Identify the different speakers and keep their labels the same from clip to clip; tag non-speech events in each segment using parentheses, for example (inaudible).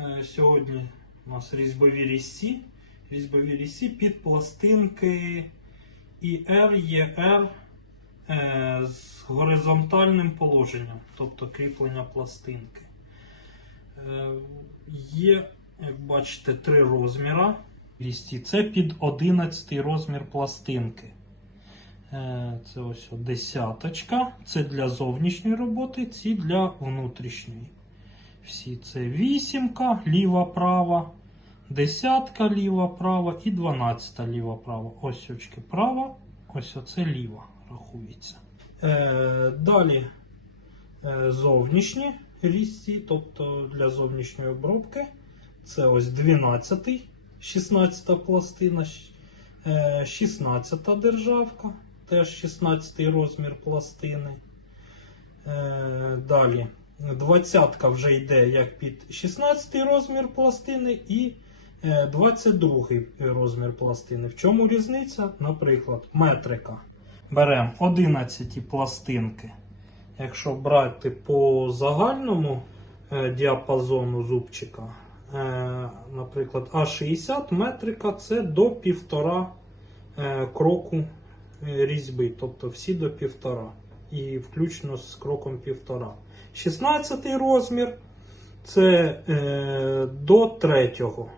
Speaker 1: Е, Сьогодні у нас різьбові різці. Різьбові різці під пластинки IR, ER е, з горизонтальним положенням, тобто кріплення пластинки. Е, Є, як бачите, три розміри. Різці. Це під 11 розмір пластинки. Це ось десяточка. Це для зовнішньої роботи, ці для внутрішньої. Всі це вісімка, ліва, права, десятка ліва, права і дванадцята ліва, права. Ось очки права, ось оце ліва рахується. Е, далі е, зовнішні різці, тобто для зовнішньої обробки. Це ось 12, 16 пластина, щ- е, 16 державка, теж 16 розмір пластини. Е, Далі 20 вже йде як під 16 розмір пластини і е, 22 розмір пластини. В чому різниця? Наприклад, метрика. Беремо 11 пластинки. Якщо брати по загальному е, діапазону зубчика, е, наприклад, А60 метрика це до півтора е, кроку е, різьби, тобто всі до півтора. І включно з кроком півтора. 16 розмір це е, до третього.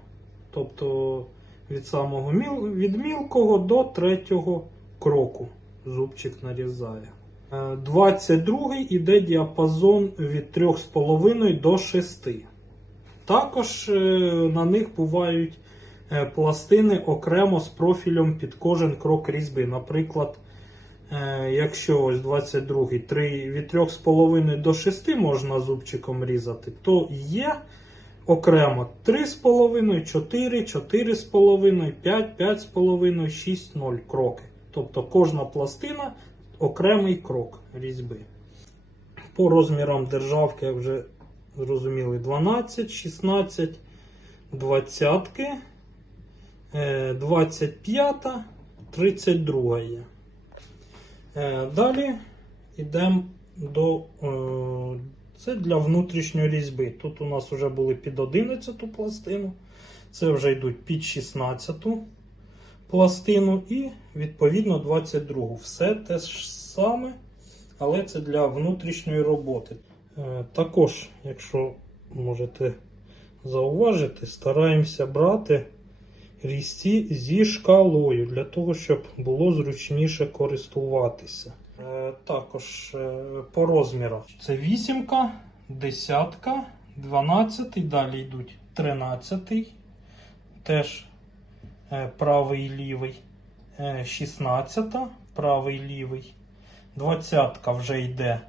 Speaker 1: Тобто від самого міл, від мілкого до третього кроку зубчик нарізає. Е, 22 іде діапазон від 3,5 до 6. Також е, на них бувають е, пластини окремо з профілем під кожен крок різьби. Наприклад, е, якщо ось 22 3, від 3,5 до 6 можна зубчиком різати, то є окремо 3,5, 4, 4,5, 5, 5,5, 6, 0 кроки. Тобто кожна пластина окремий крок різьби. По розмірам державки, як вже зрозуміли, 12, 16, 20, е, 25, 32 є. Е, Далі йдемо до. е, Це для внутрішньої різьби. Тут у нас вже були під 11 пластину, це вже йдуть під 16 пластину і відповідно 22. Все те ж саме, але це для внутрішньої роботи. Е, Також, якщо можете зауважити, стараємося брати різці зі шкалою для того, щоб було зручніше користуватися. Е, Також е, по розмірах це вісімка, десятка, 12, далі йдуть 13, теж е, правий лівий, 16, правий лівий, 20 вже йде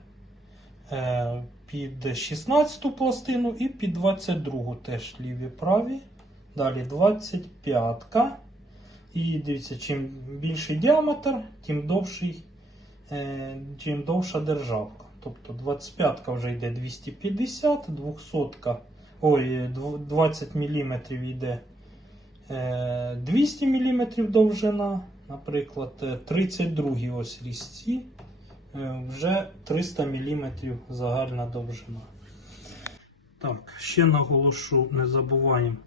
Speaker 1: під 16 пластину і під 22 теж ліві праві. Далі 25. ка І дивіться, чим більший діаметр, тим довший, е, чим довша державка. Тобто 25-ка вже йде 250, 200-ка, ой, 20 мм йде е, 200 мм довжина, наприклад, е, 32 ось різці, е, вже 300 мм загальна довжина. Так, ще наголошу, не забуваємо,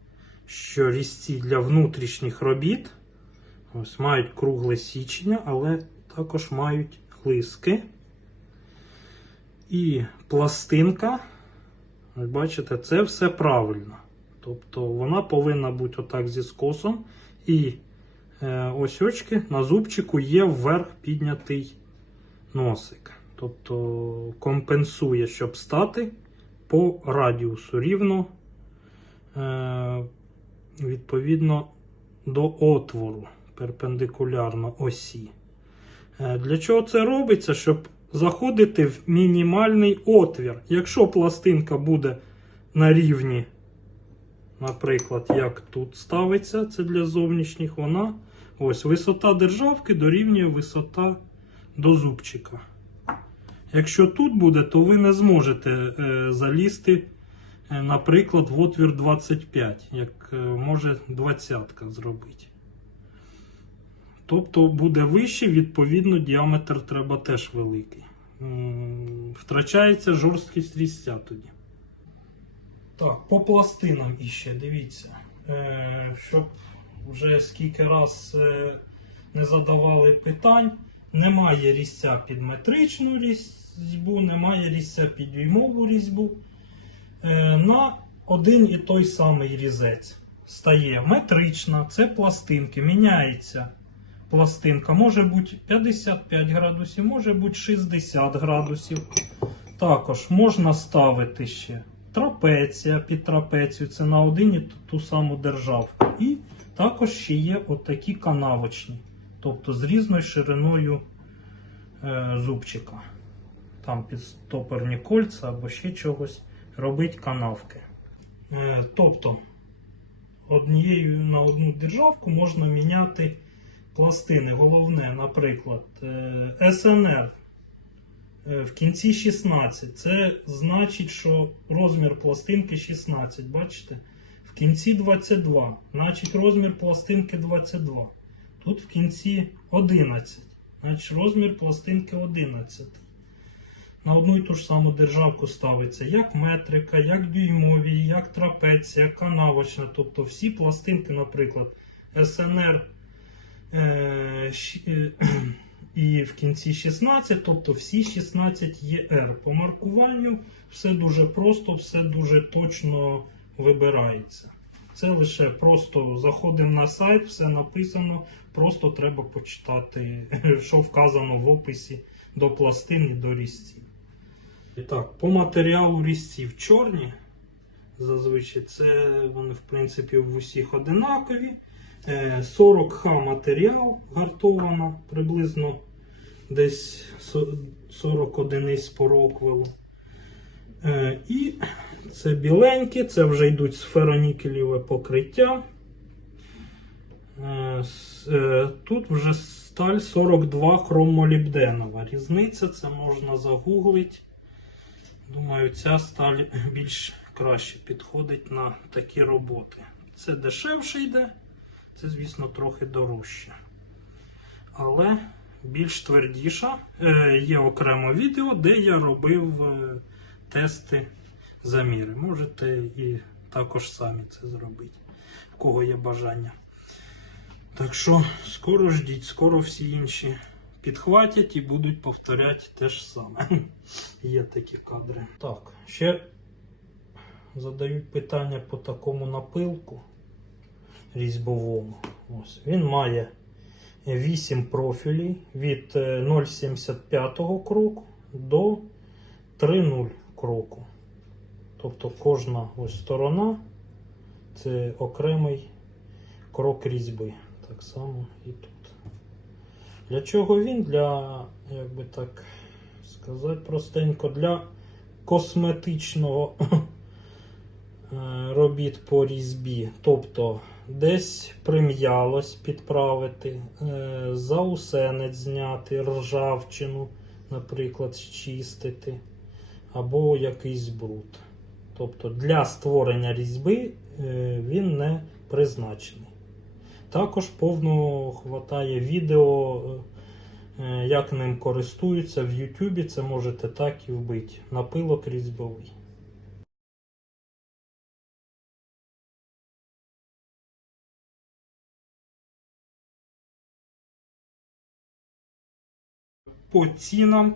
Speaker 1: що різці для внутрішніх робіт ось, мають кругле січення, але також мають хлиски. І пластинка, ось бачите, це все правильно. Тобто вона повинна бути отак зі скосом. І е, ось очки на зубчику є вверх піднятий носик. Тобто компенсує, щоб стати по радіусу рівно е, відповідно до отвору перпендикулярно осі. Е, Для чого це робиться? Щоб заходити в мінімальний отвір. Якщо пластинка буде на рівні, наприклад, як тут ставиться, це для зовнішніх, вона ось висота державки дорівнює висота до зубчика. Якщо тут буде, то ви не зможете е, залізти, наприклад, в отвір 25, як е, може 20 зробити. Тобто буде вищий, відповідно, діаметр треба теж великий. Втрачається жорсткість різця тоді. Так, по пластинам іще, дивіться. Е, щоб вже скільки раз е, не задавали питань, немає різця під метричну різьбу, немає різця під дюймову різьбу. Е, на один і той самий різець стає метрична, це пластинки, міняється пластинка. Може бути 55 градусів, може бути 60 градусів. Також можна ставити ще трапеція під трапецію, це на один і ту, саму державку. І також ще є отакі канавочні, тобто з різною шириною е, зубчика. Там під стопорні кольця або ще чогось робить канавки. Е, тобто однією на одну державку можна міняти пластини. Головне, наприклад, е, СНР е, в кінці 16. Це значить, що розмір пластинки 16. Бачите? В кінці 22. Значить розмір пластинки 22. Тут в кінці 11. Значить розмір пластинки 11. На одну і ту ж саму державку ставиться як метрика, як дюймові, як трапеція, канавочна. Тобто всі пластинки, наприклад, СНР е, е, (clears throat) і в кінці 16, тобто всі 16 є R. По маркуванню все дуже просто, все дуже точно вибирається. Це лише просто заходимо на сайт, все написано, просто треба почитати, (laughs) що вказано в описі до пластин і до різців. І так, по матеріалу різців чорні. Зазвичай це вони, в принципі, в усіх одинакові. Е, 40Х матеріал гартовано, приблизно десь со- 40 одиниць по роквелу. Е, І це біленькі, це вже йдуть сферонікеліве покриття. Е, Тут вже сталь 42 хромолібденова. Різниця це можна загуглити. Думаю, ця сталь більш краще підходить на такі роботи. Це дешевше йде, це, звісно, трохи дорожче. Але більш твердіша. Е, Є окремо відео, де я робив е, тести заміри. Можете і також самі це зробити, в кого є бажання. Так що скоро ждіть, скоро всі інші підхватять і будуть повторяти те ж саме. (laughs) Є такі кадри. Так, ще задають питання по такому напилку різьбовому. Ось. Він має 8 профілів від е, 0,75 кроку до 3,0 кроку. Тобто кожна ось сторона це окремий крок різьби. Так само і тут. Для чого він? Для, як би так сказати простенько, для косметичного (laughs) робіт по різьбі. Тобто десь прим'ялось підправити, е, заусенець зняти, ржавчину, наприклад, зчистити, або якийсь бруд. Тобто для створення різьби е, він не призначений. Також повно хватає відео, е, як ним користуються в Ютубі. Це можете так і вбити. Напилок різьбовий. По цінам